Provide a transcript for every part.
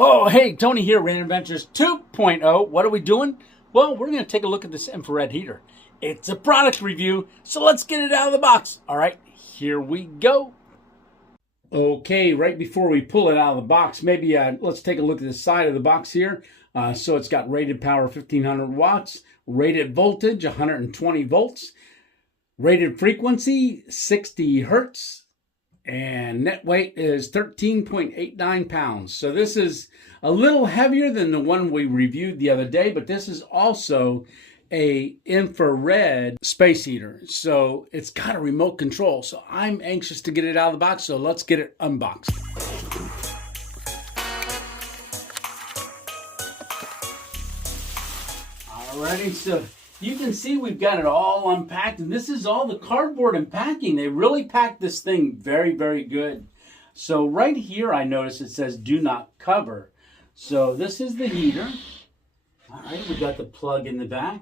Oh, hey, Tony here, Random Adventures 2.0. What are we doing? Well, we're going to take a look at this infrared heater. It's a product review, so let's get it out of the box. All right, here we go. Okay, right before we pull it out of the box, maybe let's take a look at the side of the box here. So it's got rated power 1500 watts, rated voltage 120 volts, rated frequency 60 hertz, and net weight is 13.89 pounds. So this is a little heavier than the one we reviewed the other day, but this is also a infrared space heater. So it's got a remote control. So I'm anxious to get it out of the box. So let's get it unboxed. Alrighty, so you can see we've got it all unpacked, and this is all the cardboard and packing. They really packed this thing very, very good. So right here, I notice it says do not cover. So this is the heater. All right, we got the plug in the back.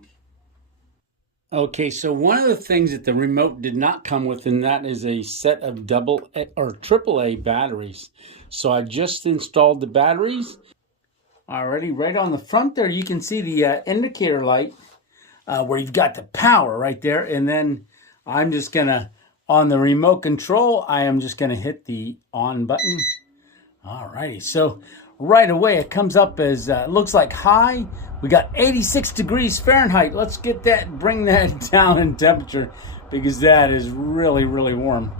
Okay, so one of the things that the remote did not come with, and that is a set of AAA batteries. So I just installed the batteries. Alrighty, right on the front there, you can see the indicator light. Where you've got the power right there, and then I'm just gonna, on the remote control, I am just gonna hit the on button. Alrighty, so right away it comes up as, looks like high. We got 86 degrees Fahrenheit. Let's get that, bring that down in temperature, because that is really, really warm.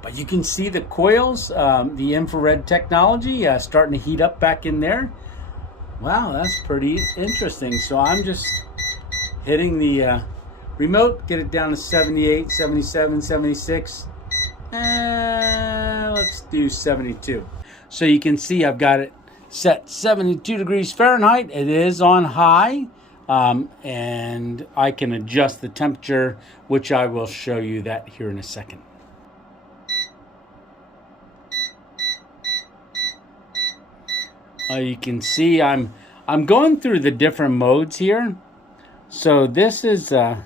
But you can see the coils, the infrared technology starting to heat up back in there. Wow, that's pretty interesting. So I'm just hitting the remote, get it down to 78, 77, 76, and let's do 72. So you can see I've got it set 72 degrees Fahrenheit. It is on high, and I can adjust the temperature, which I will show you that here in a second. You can see I'm going through the different modes here. So this is up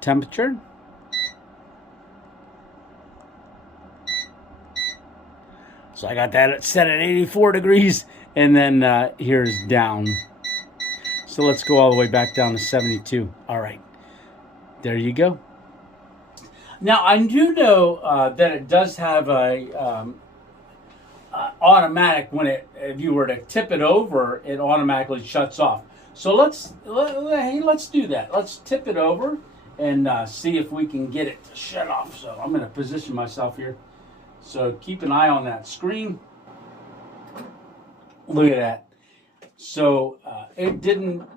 temperature. So I got that set at 84 degrees, and then here's down. So let's go all the way back down to 72. All right, there you go. Now I do know that it does have a automatic, if you were to tip it over, it automatically shuts off. So let's do that. Let's tip it over and see if we can get it to shut off. So I'm going to position myself here. So keep an eye on that screen. Look at that. So it didn't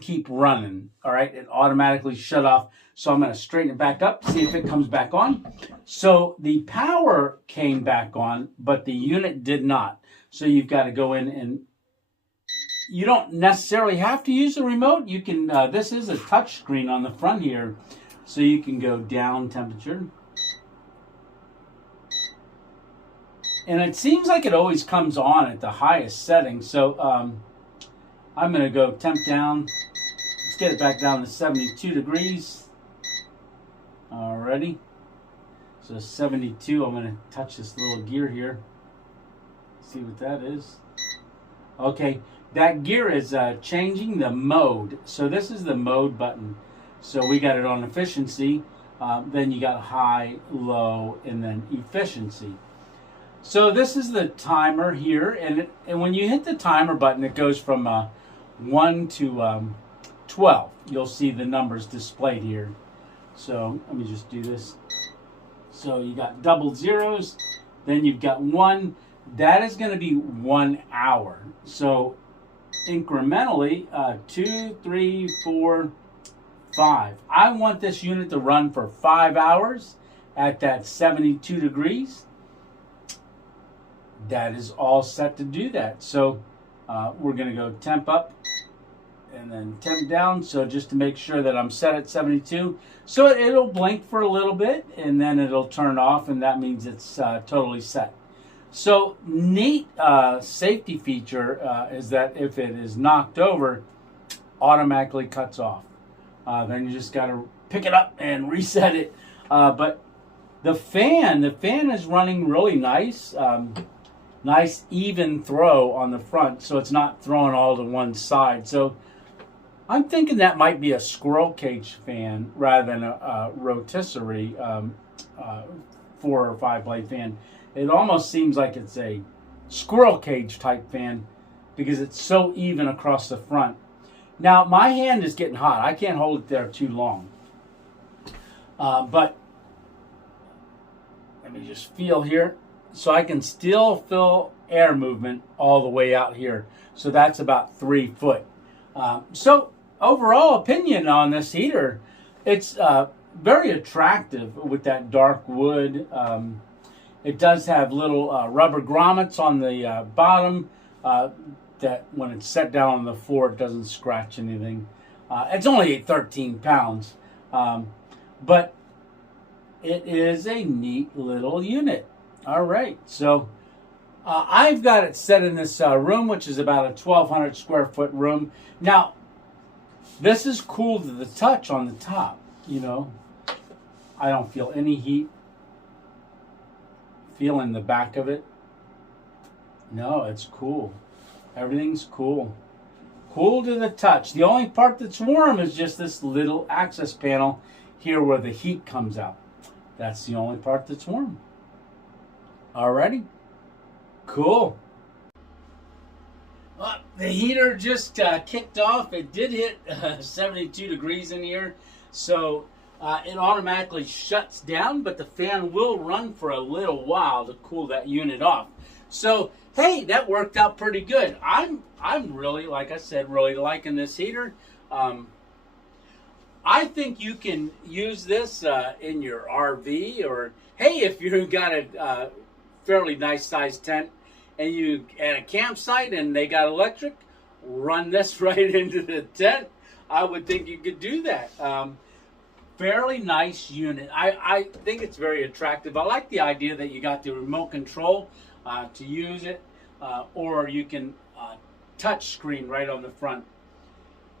keep running. All right, it automatically shut off. So I'm going to straighten it back up, see if it comes back on. So the power came back on, but the unit did not. So you've got to go in, and you don't necessarily have to use the remote. You can, this is a touch screen on the front here, so you can go down temperature. And it seems like it always comes on at the highest setting. So I'm going to go temp down. Let's get it back down to 72 degrees. Alrighty. So 72, I'm going to touch this little gear here. See what that is. Okay, that gear is changing the mode. So this is the mode button. So we got it on efficiency. Then you got high, low, and then efficiency. So this is the timer here. And when you hit the timer button, it goes from 1 to 12. You'll see the numbers displayed here. So let me just do this. So you got double zeros, then you've got 1. That is going to be 1 hour. So incrementally, 2, 3, 4, 5. I want this unit to run for 5 hours at that 72 degrees. That is all set to do that. So we're going to go temp up and then temp down. So just to make sure that I'm set at 72. So it'll blink for a little bit, and then it'll turn off, and that means it's totally set. So neat safety feature is that if it is knocked over, automatically cuts off. Then you just got to pick it up and reset it. But The fan is running really nice. Nice even throw on the front, so it's not throwing all to one side. So I'm thinking that might be a squirrel cage fan rather than a rotisserie 4 or 5 blade fan. It almost seems like it's a squirrel cage type fan because it's so even across the front. Now my hand is getting hot. I can't hold it there too long. But let me just feel here. So I can still feel air movement all the way out here. So that's about 3 foot. So overall opinion on this heater, it's very attractive with that dark wood. It does have little rubber grommets on the bottom that when it's set down on the floor, it doesn't scratch anything. It's only 13 pounds, but it is a neat little unit. All right, so I've got it set in this room, which is about a 1,200 square foot room. Now, this is cool to the touch on the top, you know. I don't feel any heat. Feeling the back of it. No, it's cool. Everything's cool. Cool to the touch. The only part that's warm is just this little access panel here where the heat comes out. That's the only part that's warm. Alrighty. Cool. Well, the heater just kicked off. It did hit 72 degrees in here. So it automatically shuts down, but the fan will run for a little while to cool that unit off. So, hey, that worked out pretty good. I'm really, like I said, really liking this heater. I think you can use this in your RV, or, hey, if you've got a fairly nice sized tent and you at a campsite and they got electric, run this right into the tent. I would think you could do that. Fairly nice unit. I think it's very attractive. I like the idea that you got the remote control to use it, or you can touch screen right on the front.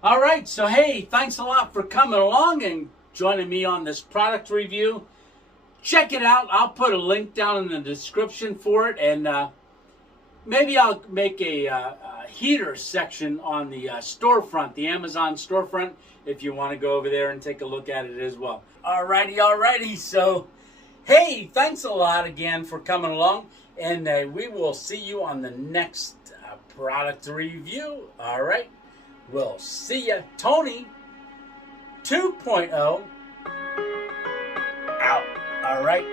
All right, so hey, thanks a lot for coming along and joining me on this product review. Check it out. I'll put a link down in the description for it, and maybe I'll make a heater section on the storefront, the Amazon storefront, if you want to go over there and take a look at it as well. Alrighty. So, hey, thanks a lot again for coming along, and we will see you on the next product review. All right, we'll see ya. Tony 2.0 out. All right.